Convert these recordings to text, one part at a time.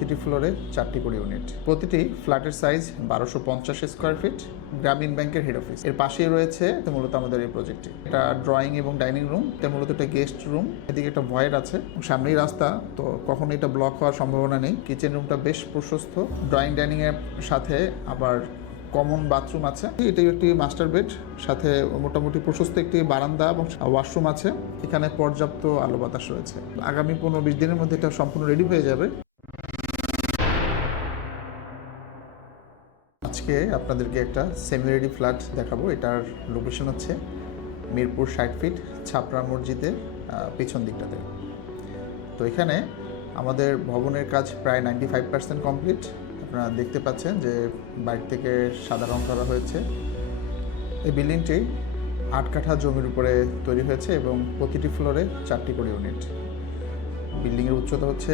প্রতিটি ফ্লোরে চারটি করে ইউনিট। প্রতিটি ফ্ল্যাটের সাইজ বারোশো পঞ্চাশ স্কোয়ার ফিট, গ্রামীণ ব্যাংকের হেড অফিস। এর পাশেই রয়েছে মূলত আমাদের এই প্রজেক্টটি। এটা ড্রয়িং এবং ডাইনিং রুম এটা মূলত একটা গেস্ট রুম এদিকে একটা ভয়েড আছে সামনেই রাস্তা। তো কখনো এটা ব্লক হওয়ার সম্ভাবনা নেই। কিচেন রুমটা বেশ প্রশস্ত। ড্রয়িং ডাইনিং এর সাথে আবার কমন বাথরুম আছে। এটাই একটি মাস্টার বেড সাথে মোটামুটি প্রশস্ত একটি বারান্দা এবং ওয়াশরুম আছে। এখানে পর্যাপ্ত আলো বাতাস রয়েছে। আগামী পনেরো বিশ দিনের মধ্যে এটা সম্পূর্ণ রেডি হয়ে যাবে। আজকে আপনাদেরকে একটা সেমি রেডি ফ্ল্যাট দেখাবো। এটার লোকেশন হচ্ছে মিরপুর ষাট ফিট ছাপড়া মসজিদের পিছন দিকটাতে। তো এখানে আমাদের ভবনের কাজ প্রায় নাইনটি ফাইভ পার্সেন্ট কমপ্লিট আপনারা দেখতে পাচ্ছেন যে বাইরে থেকে সাদা রং করা হয়েছে। এই বিল্ডিংটি আট কাঠা জমির উপরে তৈরি হয়েছে এবং প্রতিটি ফ্লোরে চারটি করে ইউনিট বিল্ডিংয়ের উচ্চতা হচ্ছে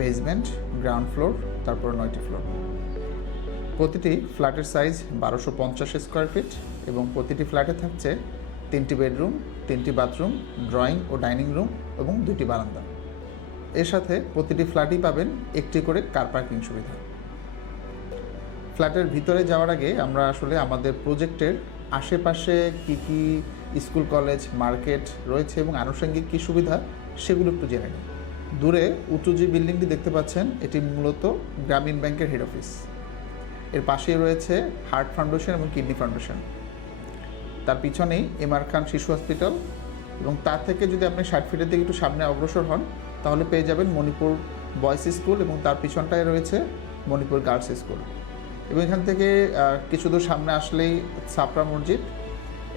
বেসমেন্ট গ্রাউন্ড ফ্লোর তারপর নয়টি ফ্লোর প্রতিটি ফ্ল্যাটের সাইজ বারোশো পঞ্চাশ স্কোয়ার ফিট এবং প্রতিটি ফ্ল্যাটে থাকছে তিনটি বেডরুম, তিনটি বাথরুম, ড্রয়িং ও ডাইনিং রুম এবং দুটি বারান্দা। এর সাথে প্রতিটি ফ্ল্যাটই পাবেন একটি করে কার পার্কিং সুবিধা। ফ্ল্যাটের ভিতরে যাওয়ার আগে আমরা আসলে আমাদের প্রজেক্টের আশেপাশে কি কি স্কুল, কলেজ, মার্কেট রয়েছে এবং আনুষঙ্গিক কী সুবিধা সেগুলো একটু জেনে নিই। দূরে উঁচু যে বিল্ডিংটি দেখতে পাচ্ছেন, এটি মূলত গ্রামীণ ব্যাংকের হেড অফিস পাশেই রয়েছে হার্ট ফাউন্ডেশন এবং কিডনি ফাউন্ডেশন। তার পিছনেই এমআর খান শিশু হসপিটাল এবং তার থেকে যদি আপনি ষাট ফিটের দিকে একটু সামনে অগ্রসর হন, তাহলে পেয়ে যাবেন মণিপুর বয়েজ স্কুল এবং তার পিছনটায় রয়েছে মণিপুর গার্লস স্কুল। এবং এখান থেকে কিছু দূর সামনে আসলেই ছাপড়া মসজিদ।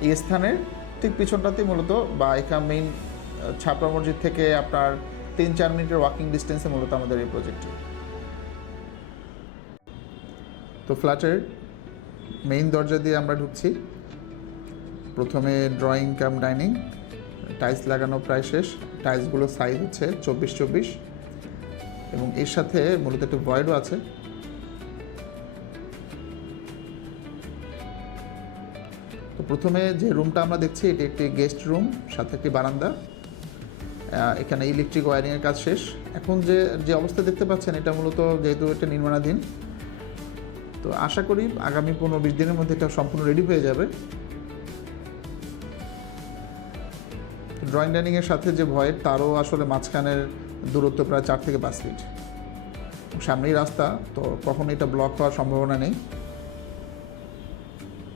এই স্থানের ঠিক পিছনটাতেই মূলত বা এখানে মেইন ছাপড়া মসজিদ থেকে আপনার তিন চার মিনিটের ওয়াকিং ডিস্টেন্সে মূলত আমাদের এই প্রজেক্টটি তো ফ্ল্যাটের মেইন দরজা দিয়ে আমরা ঢুকছি। প্রথমে ড্রয়িং কাম ডাইনিং টাইলস লাগানো প্রায় শেষ। টাইলসগুলো সাইজ হচ্ছে চব্বিশ চব্বিশ। এবং এর সাথে মূলত একটি ভয়েডও আছে। তো প্রথমে যে রুমটা আমরা দেখছি, এটি একটি গেস্ট রুম সাথে একটি বারান্দা। এখানে ইলেকট্রিক ওয়ারিংয়ের কাজ শেষ। এখন যে যে অবস্থা দেখতে পাচ্ছেন, এটা মূলত যেহেতু এটা নির্মাণাধীন তো আশা করি আগামী পনেরো বিশ দিনের মধ্যে এটা সম্পূর্ণ রেডি হয়ে যাবে। ড্রয়িং ডাইনিংয়ের সাথে যে ভয়ের তারও আসলে মাঝখানের দূরত্ব প্রায় চার থেকে পাঁচ ফিট সামনেই রাস্তা, তো কখনো এটা ব্লক হওয়ার সম্ভাবনা নেই।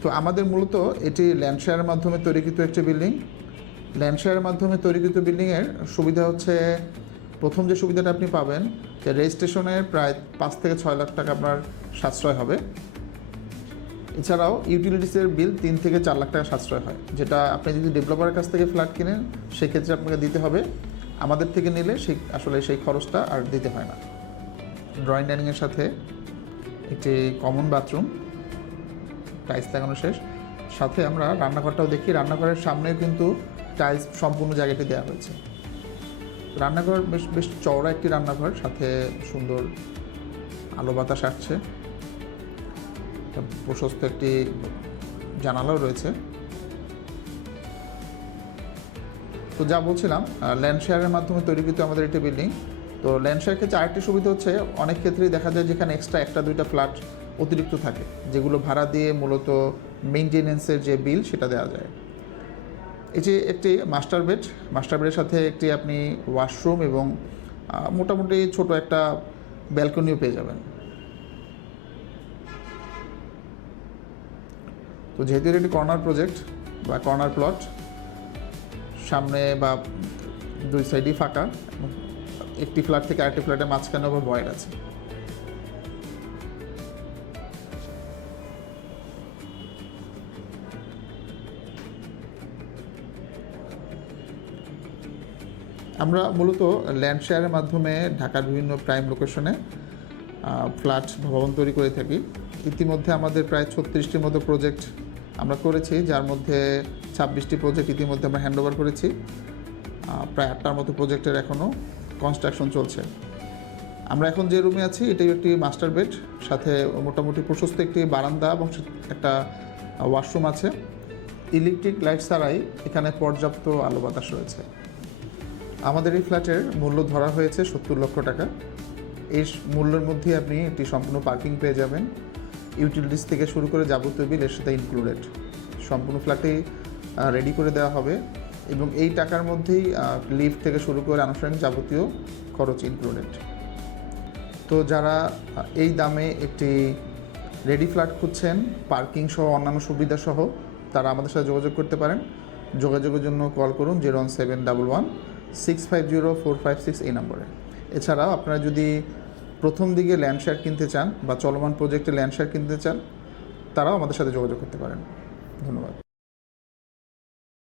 তো আমাদের মূলত এটি ল্যান্ডশেয়ারের মাধ্যমে তৈরিকৃত একটি বিল্ডিং ল্যান্ডশেয়ারের মাধ্যমে তৈরিকৃত বিল্ডিংয়ের সুবিধা হচ্ছে প্রথম যে সুবিধাটা আপনি পাবেন, যে রেজিস্ট্রেশনের প্রায় পাঁচ থেকে ছয় লাখ টাকা আপনার সাশ্রয় হবে। এছাড়াও ইউটিলিটিসের বিল তিন থেকে চার লাখ টাকা সাশ্রয় হয়, যেটা আপনি যদি ডেভেলপারের কাছ থেকে ফ্ল্যাট কিনেন, সেক্ষেত্রে আপনাকে দিতে হবে। আমাদের থেকে নিলে সেই, আসলে সেই খরচটা আর দিতে হয় না। ড্রয়িং ডাইনিংয়ের সাথে একটি কমন বাথরুম, টাইলস লাগানো শেষ। সাথে আমরা রান্নাঘরটাও দেখি, রান্নাঘরের সামনেও কিন্তু টাইলস সম্পূর্ণ জায়গাটি দেওয়া হয়েছে। রান্নাঘর বেশ বেশ চওড়া একটি রান্নাঘর, সাথে সুন্দর আলো বাতাস আসছে। প্রশস্ত একটি জানালাও রয়েছে। তো যা বলছিলাম ল্যান্ড শেয়ারের মাধ্যমে তৈরিকৃত আমাদের একটি বিল্ডিং তো ল্যান্ড শেয়ার ক্ষেত্রে আরেকটি সুবিধা হচ্ছে, অনেক ক্ষেত্রেই দেখা যায় যেখানে এক্সট্রা একটা, দুইটা ফ্ল্যাট অতিরিক্ত থাকে, যেগুলো ভাড়া দিয়ে মূলত মেনটেনেন্সের যে বিল সেটা দেওয়া যায়। এই যে একটি মাস্টার বেড মাস্টার বেডের সাথে একটি আপনি ওয়াশরুম এবং মোটামুটি ছোট একটা ব্যালকনিও পেয়ে যাবেন। তো যেহেতু এটা একটি কর্নার প্রজেক্ট বা কর্নার প্লট সামনে বা দুই সাইডই ফাঁকা, একটি ফ্ল্যাট থেকে আরেকটি ফ্ল্যাটের মাঝখানে আবার ভয়েড আছে। আমরা মূলত ল্যান্ড শেয়ারের মাধ্যমে ঢাকার বিভিন্ন প্রাইম লোকেশনে ফ্ল্যাট ভবন তৈরি করে থাকি। ইতিমধ্যে আমাদের প্রায় ছত্রিশটির মতো প্রজেক্ট আমরা করেছি, যার মধ্যে ছাব্বিশটি প্রজেক্ট ইতিমধ্যে আমরা হ্যান্ডওভার করেছি। প্রায় আটটার মতো প্রজেক্টের এখনও কনস্ট্রাকশন চলছে। আমরা এখন যে রুমে আছি, এটাই একটি মাস্টার বেড সাথে মোটামুটি প্রশস্ত একটি বারান্দা এবং একটা ওয়াশরুম আছে। ইলেকট্রিক লাইট ছাড়াই এখানে পর্যাপ্ত আলো বাতাস রয়েছে। আমাদের এই ফ্ল্যাটের মূল্য ধরা হয়েছে সত্তর লক্ষ টাকা। এই মূল্যের মধ্যে আপনি একটি সম্পূর্ণ পার্কিং পেয়ে যাবেন। ইউটিলিটিস থেকে শুরু করে যাবতীয় বিল এর সাথে ইনক্লুডেড সম্পূর্ণ ফ্ল্যাটে রেডি করে দেওয়া হবে এবং এই টাকার মধ্যেই লিফট থেকে শুরু করে আনুষ্ঠানিক যাবতীয় খরচ ইনক্লুডেড তো যারা এই দামে একটি রেডি ফ্ল্যাট খুঁজছেন পার্কিং সহ অন্যান্য সুবিধা সহ, তারা আমাদের সাথে যোগাযোগ করতে পারেন। যোগাযোগের জন্য কল করুন zero one seven double one six five zero four five six এই নম্বরে। এছাড়াও আপনারা যদি প্রথম দিকে ল্যান্ড শেয়ার কিনতে চান বা চলমান প্রজেক্টে ল্যান্ড শেয়ার কিনতে চান, তারাও আমাদের সাথে যোগাযোগ করতে পারেন। ধন্যবাদ।